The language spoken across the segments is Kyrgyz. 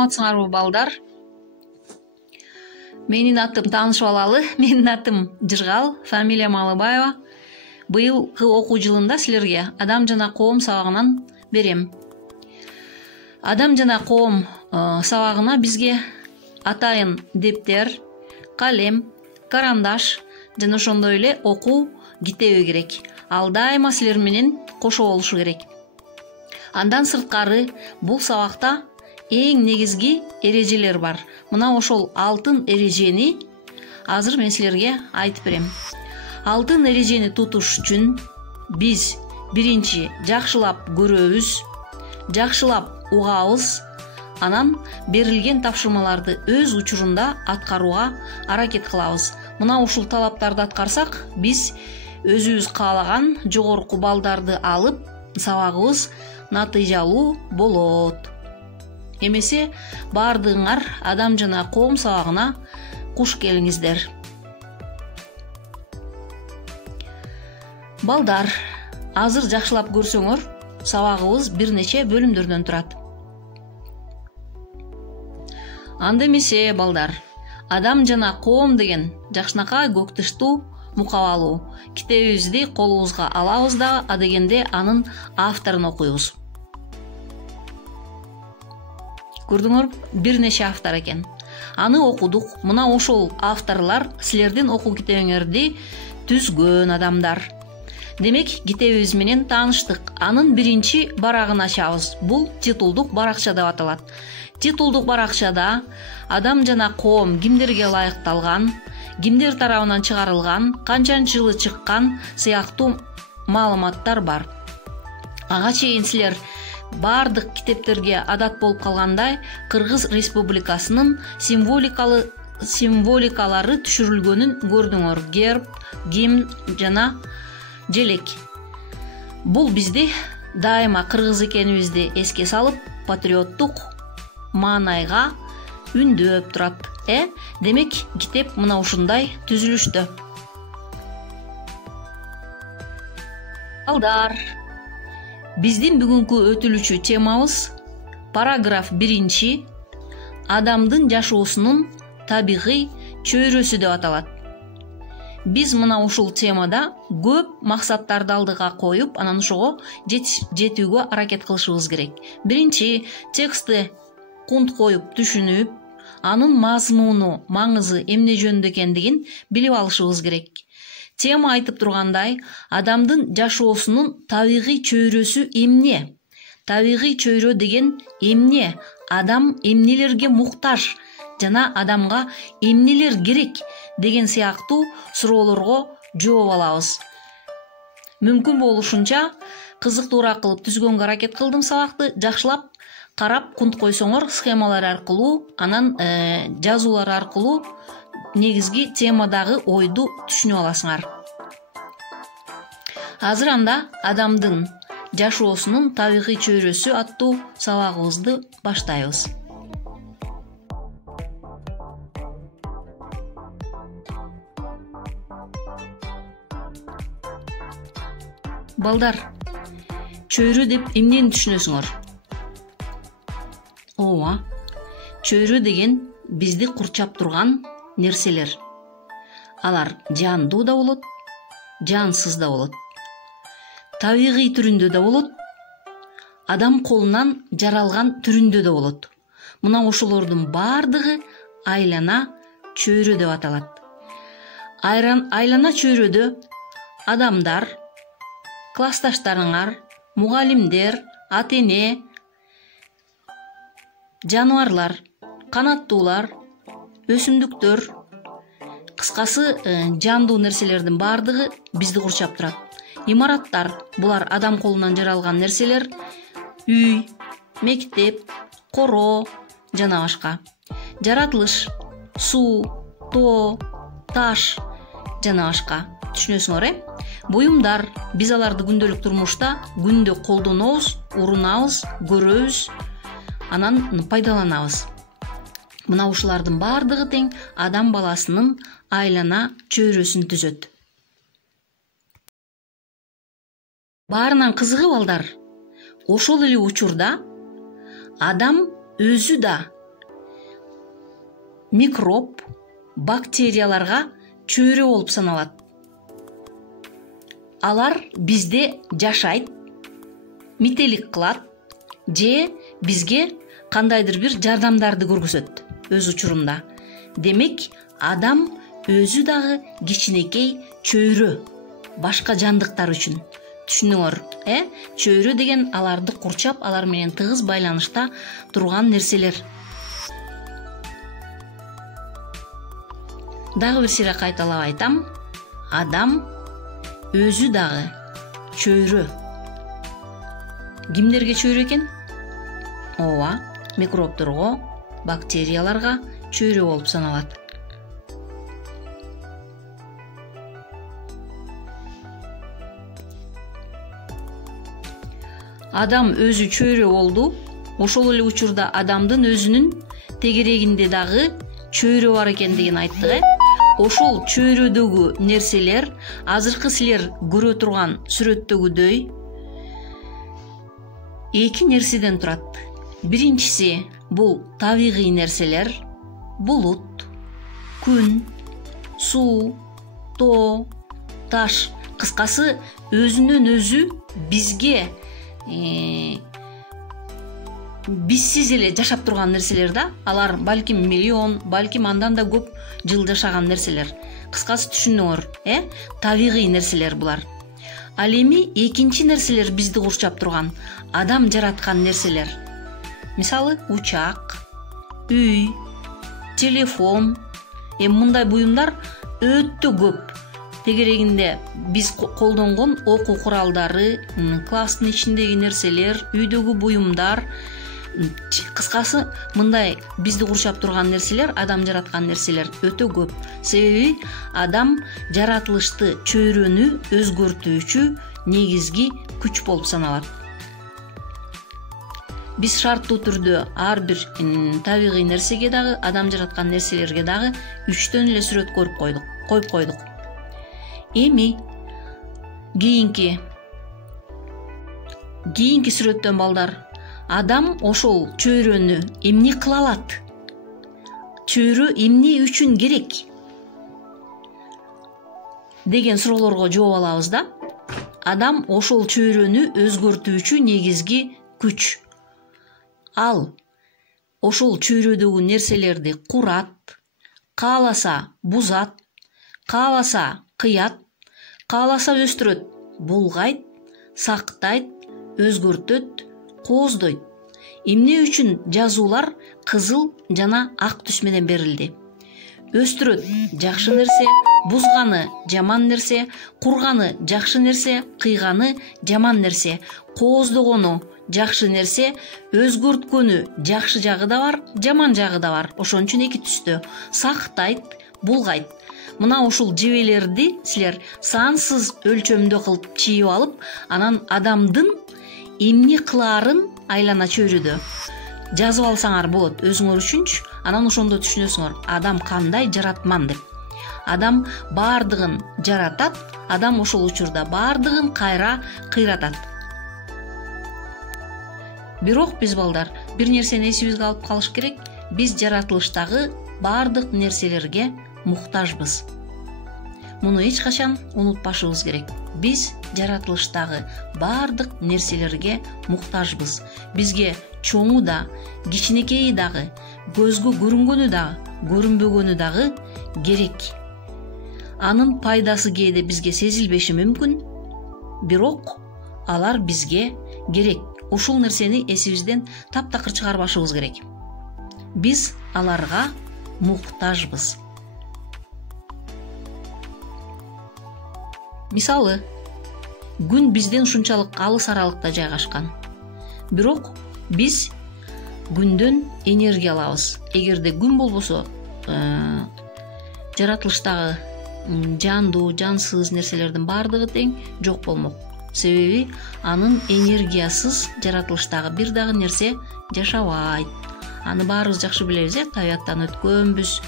саламатсыңарбы балдар? Менин атым таанышып алалы. Менин атым Жыргал, фамилиям Алыбаева. Быйылкы окуу жылында силерге Адам жана коом сабагынан берем. Адам жана коом сабагына бизге атайын дептер, калем, карандаш жана ошондой эле окуу китеби керек. Ал дайыма силер менен кошо болушу керек. Андан сырткары бул сабакта эң негизги эрежелер бар. Мына ошол алтын эрежени азыр мен силерге айтып берем. Алтын эрежени тутуш үчүн биз биринчи жакшылап көрөбүз, жакшылап угабыз, анан берилген тапшырмаларды өз учурунда аткарууга аракет кылабыз. Мына ушул талаптарды аткарсак, биз өзүбүз каалаган жогорку балдарды алып, сабагыбыз натыйжалуу болот. Эмесе баардыгыңар Адам жана коом сабагына куш келиңиздер. Балдар, азыр жакшылап көрсөңөр, сабагыбыз бир нече бөлүмдөрдөн турат. Анда эмесе балдар, Адам жана коом деген жакшынакай көк тыштуу мукабалуу китебибизди колубузга алабыз да адегенде анын авторун окуйбуз. Көрдүңөр, бир нече автор экен. Аны окудук. Мына ошол авторлор силердин окуу китебиңерди түзгөн адамдар. Демек, китебибиз менен тааныштык. Анын биринчи барагын ачабыз. Бул титулдук баракча деп аталат. Титулдук баракчада Адам жана коом кимдерге ылайыкталган, кимдер тарабынан чыгарылган, канчанчы жылы чыккан сыяктуу маалыматтар бар. Ага чейин силер бардык китептерге адат болуп калгандай Кыргыз Республикасынын символикалары түшүрүлгөнүн көрдүңөр. Герб, гимн жана желек. Бул бизди дайыма кыргыз экенибизди эске салып, патриоттук маанайга үндөп турат. Демек, китеп мына ушундай түзүлүштө. Балдар, биздин бүгүнкү өтүлүүчү темабыз параграф 1 Адамдын жашоосунун табигый чөйрөсү деп аталат. Биз мына ушул темада көп максаттарды алдыга коюп, анан ошого жетүүгө аракет кылышыбыз керек. Биринчи, текстти кунт коюп түшүнүп, анын мазмуну, маңызы эмне жөнүндө экендигин билип алышыбыз керек. Тема айтып тургандай, адамдын жашоосунун табигый чөйрөсү эмне? Табигый чөйрө деген эмне? Адам эмнелерге муктаж жана адамга эмнелер керек деген сыяктуу суроолорго жооп алабыз. Мүмкүн болушунча кызыктуураак кылып түзгөнгө аракет кылдым сабакты. Жакшылап карап кунт койсоңор, схемалар аркылуу, анан жазуулар аркылуу негизги темадагы ойду түшүнүп аласыңар. Азыр анда адамдын жашоосунун табигый чөйрөсү аттуу сабагыбызды баштайбыз. Балдар, чөйрө деп эмнени түшүнөсүңөр? Ооба, чөйрө деген бизди курчап турган нерселер. Алар жандуу да болот, жансыз да болот. Табигый түрүндө да болот, адам колунан жаралган түрүндө да болот. Мына ошолордун бардыгы айлана чөйрө деп аталат. Айлана чөйрөдө адамдар, классташтарыңар, мугалимдер, ата-эне, жаныбарлар, канаттуулар, өсүмдүктөр, кыскасы жандуу нерселердин бардыгы бизди курчап турат. Имараттар, булар адам колунан жаралган нерселер, үй, мектеп, коро жана башка. Жаратылыш, суу, тоо, таш жана башка. Түшүнөсүңөр, буюмдар, биз аларды күндөлүк турмушта күндө колдонобуз, урунабыз, көрөбүз, анан пайдаланабыз. Мына ушулардын бардыгы тең адам баласынын айлана чөйрөсүн түзөт. Баарынан кызыгы балдар, ошол эле учурда адам өзү да микроб, бактерияларга чөйрө болуп саналат. Алар бизде жашайт, мителик кылат же бизге кандайдыр бир жардамдарды көргөзөт өз учурунда. Демек, адам өзү дагы кичинекей чөйрө башка жандыктар үчүн. Түшүнүңөр, чөйрө деген аларды курчап, алар менен тыгыз байланышта турган нерселер. Дагы бир сыйра кайталап айтам. Адам өзү дагы чөйрө. Кимдерге чөйрө экен? Ооба, микробторго, бактерияларга чөйрө болуп саналат. Адам өзү чөйрө болду. Ошол эле учурда адамдын өзүнүн тегерегинде дагы чөйрө бар экендигин айттык. Ошол чөйрөдөгү нерселер азыркы силер көрө турган сүрөттөгүдөй эки нерседен турат. Биринчиси бул табигый нерселер, булут, күн, суу, тоо, таш. Кыскасы, өзүнөн өзү бизге бизсиз эле жашап турган нерселер да. Алар балким миллион, балким андан да көп жыл жашаган нерселер. Кыскасы түшүнүңөр, табигый нерселер булар. Ал эми экинчи нерселер бизди курчап турган, адам жараткан нерселер. Мисалы, учак, үй, телефон. Мындай буюмдар өтө көп. Тегерегинде биз колдонгон окуу куралдары, класстын ичиндеги нерселер, үйдөгү буюмдар. Кыскасы, мындай бизди курчап турган нерселер, адам жараткан нерселер өтө көп. Себеби адам жаратылышты, чөйрөнү өзгөртүүчү негизги күч болуп саналат. Биз шарттуу түрдө ар бир табигый нерсеге дагы, адам жараткан нерселерге дагы 3төн эле сүрөт коюп койдук. Эми кийинки сүрөттөн балдар, адам ошол чөйрөнү эмне кыла алат? Чөйрө эмне үчүн керек? Деген суроолорго жооп алабыз да. Адам ошол чөйрөнү өзгөртүүчү негизги күч. Ал ошол чөйрөдөгү нерселерди курат, кааласа бузат, кааласа кыят, кааласа өстүрөт, булгайт, сактайт, өзгөртөт, кооздойт. Эмне үчүн жазуулар кызыл жана ак түс менен берилди? Өстүрөт жакшы нерсе, бузганы жаман нерсе, курганы жакшы нерсе, кыйганы жаман нерсе, кооздогону жакшы нерсе, өзгөрткөнү жакшы жагы да бар, жаман жагы да бар. Ошон үчүн эки түстө. Сактайт, булгайт. Мына ушул жебелерди силер сансыз өлчөмдө кылып чийип алып, анан адамдын эмне кылаарын айлана чөйрөдө жазып алсаңар болот өзүңөр үчүнчү. Анан ошондо түшүнөсүңөр, адам кандай жаратман деп. Адам бардыгын жаратат, адам ошол учурда бардыгын кайра кыйратат. Бирок биз балдар бир нерсени эсибизге алып калыш керек. Биз жаратылыштагы бардык нерселерге муктажбыз. Муну эч качан унутпашыбыз керек. Биз жаратылыштагы бардык нерселерге муктажбыз. Бизге чоңу да, кичинекейи дагы, көзгө көрүнгөнү дагы, көрүнбөгөнү дагы керек. Анын пайдасы кээде бизге сезилбеши мүмкүн, бирок алар бизге керек. Ушул нерсени эсибизден таптакыр чыгарбашыбыз керек. Биз аларга муктажбыз. Мисалы, күн бизден ушунчалык алыс аралыкта жайгашкан. Бирок биз күндөн энергия алабыз. Эгерде күн болбосо, жаратылыштагы жандуу, жансыз нерселердин бардыгы тең жок болмок. Себеби анын энергиясыз жаратылыштагы бир дагы нерсе жашабайт. Аны баарыбыз жакшы билебиз, табияттан өткөнбүз.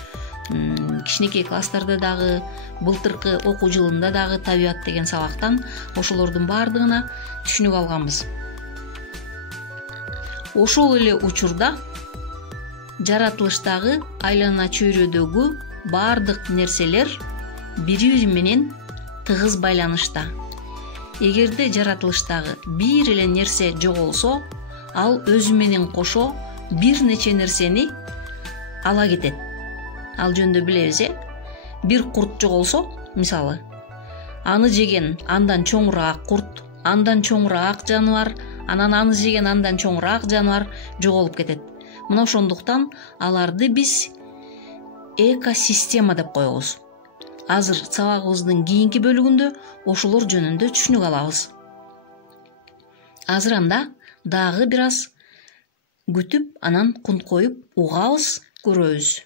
Кичинекей класстарда дагы, былтыркы окуу жылында дагы табият деген сабактан ошолордун бардыгына түшүнүп алганбыз. Ошол эле учурда жаратылыштагы айлана чөйрөдөгү бардык нерселер бири-бири менен тыгыз байланышта. Эгерде жаратылыштагы бир эле нерсе жоголсо, ал өзү менен кошо бир нече нерсени ала кетет. Ал жөнүндө билебиз, бир курт жоголсо, мисалы, аны жеген андан чоңураак курт, андан чоңураак жаныбар, анан аны жеген андан чоңураак жаныбар жоголуп кетет. Мына ошондуктан аларды биз экосистема деп коебуз. Азыр сабагыбыздын кийинки бөлүгүндө ошолор жөнүндө түшүнүк алабыз. Азыр анда дагы бир аз күтүп, анан кунт коюп угабыз, көрөбүз.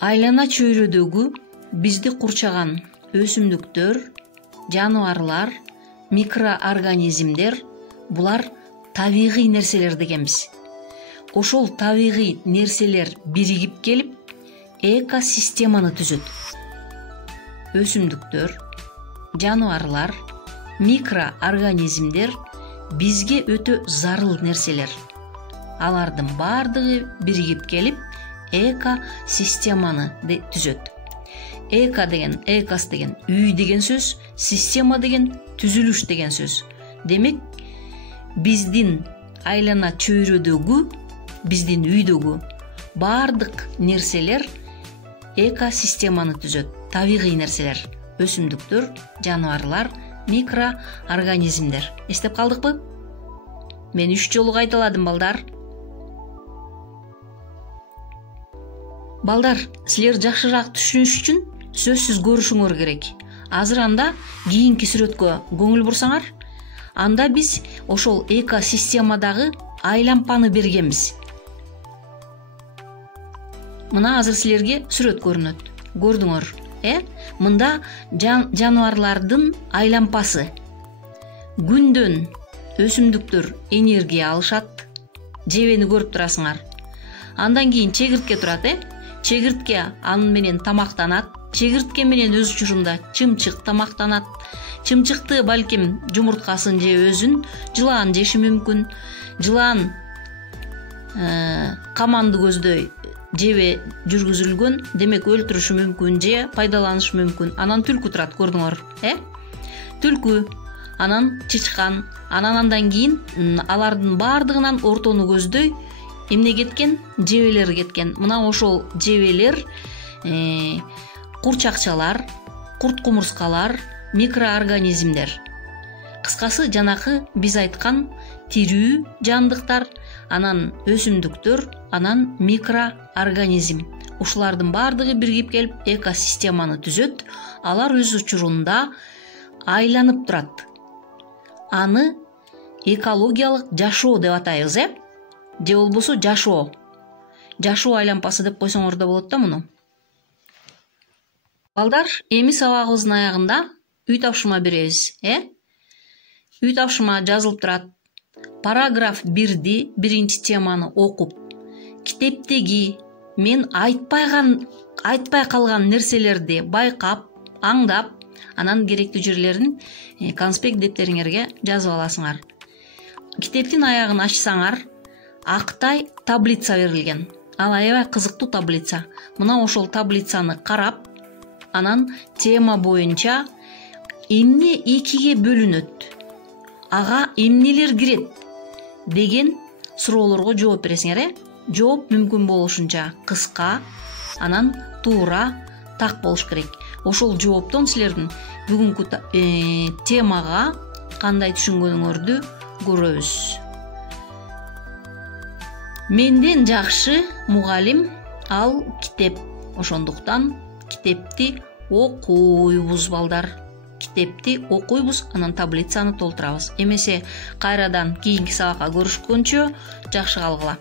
Айлана чөйрөдөгү бизди курчаган өсүмдүктөр, жаныбарлар, микроорганизмдер булар табигый нерселер дегенбиз. Ошол табигый нерселер биригип келип экосистеманы түзөт. Өсүмдүктөр, жаныбарлар, микроорганизмдер бизге өтө зарыл нерселер. Алардын бардыгы биригип келип экосистеманы түзөт. Эко деген, экос деген үй деген сөз, система деген түзүлүш деген сөз. Демек, биздин айлана чөйрөдөгү, биздин үйдөгү бардык нерселер экосистеманы түзөт. Табигый нерселер, өсүмдүктөр, жаныбарлар, микроорганизмдер. Эстеп калдыкпы? Мен 3 жолу кайталадым, балдар. Балдар, силер жакшыраак түшүнүш үчүн сөзсүз көрүшүңөр керек. Азыр анда кийинки сүрөткө көңүл бурсаңар, анда биз ошол экосистемадагы айлампаны бергенбиз. Мына азыр силерге сүрөт көрүнөт. Көрдүңөр, Мында жаныбарлардын айлампасы. Күндөн өсүмдүктөр энергия алышат. Жебени көрүп турасыңар. Андан кийин чегиртке турат, Чегиртке анын менен тамактанат. Чегиртке менен өз учурунда чымчык тамактанат. Чымчыкты балким жумурткасын же өзүн жылаан жеши мүмкүн. Жылаан каманды көздөй жебе жүргүзүлгөн, демек өлтүрүшү мүмкүн же пайдаланышы мүмкүн. Анан түлкү турат, көрдүңөр, Түлкү, анан чычкан, андан кийин алардын бардыгынан ортону көздөй эмне кеткен? Жебелер кеткен. Мына ошол жебелер курчакчалар, курт кумурскалар, микроорганизмдер. Кыскасы, жанакы биз айткан тирүү жандыктар, анан өсүмдүктөр, анан микроорганизм. Ушулардын бардыгы биригип келип экосистеманы түзөт. Алар өз учурунда айланып турат. Аны экологиялык жашоо деп атайбыз, же болбосо жашоо. Жашоо айлампасы деп койсоңор да болот да муну. Балдар, эми сабагыбыздын аягында үй тапшырма беребиз, Үй тапшырма жазылып турат. Параграф 1-ди, биринчи теманы окуп, китептеги мен айтпай калган нерселерди байкап, аңдап, анан керектүү жерлерин конспект дептериңерге жазып аласыңар. Китептин аягын ачсаңар, актай таблица берилген. Ал аябай кызыктуу таблица. Мына ошол таблицаны карап, анан тема боюнча эмне экиге бөлүнөт, ага эмнелер кирет деген суроолорго жооп бересиңер. Жооп мүмкүн болушунча кыска, анан туура, так болуш керек. Ошол жооптон силердин бүгүнкү темага кандай түшүнгөнүңөрдү көрөбүз. Менден жакшы мугалим ал китеп. Ошондуктан китепти окуйбуз, балдар. Китепти окуйбуз, анан таблицаны толтурабыз. Эмесе кайрадан кийинки сабакка көрүшкөнчө жакшы калгыла.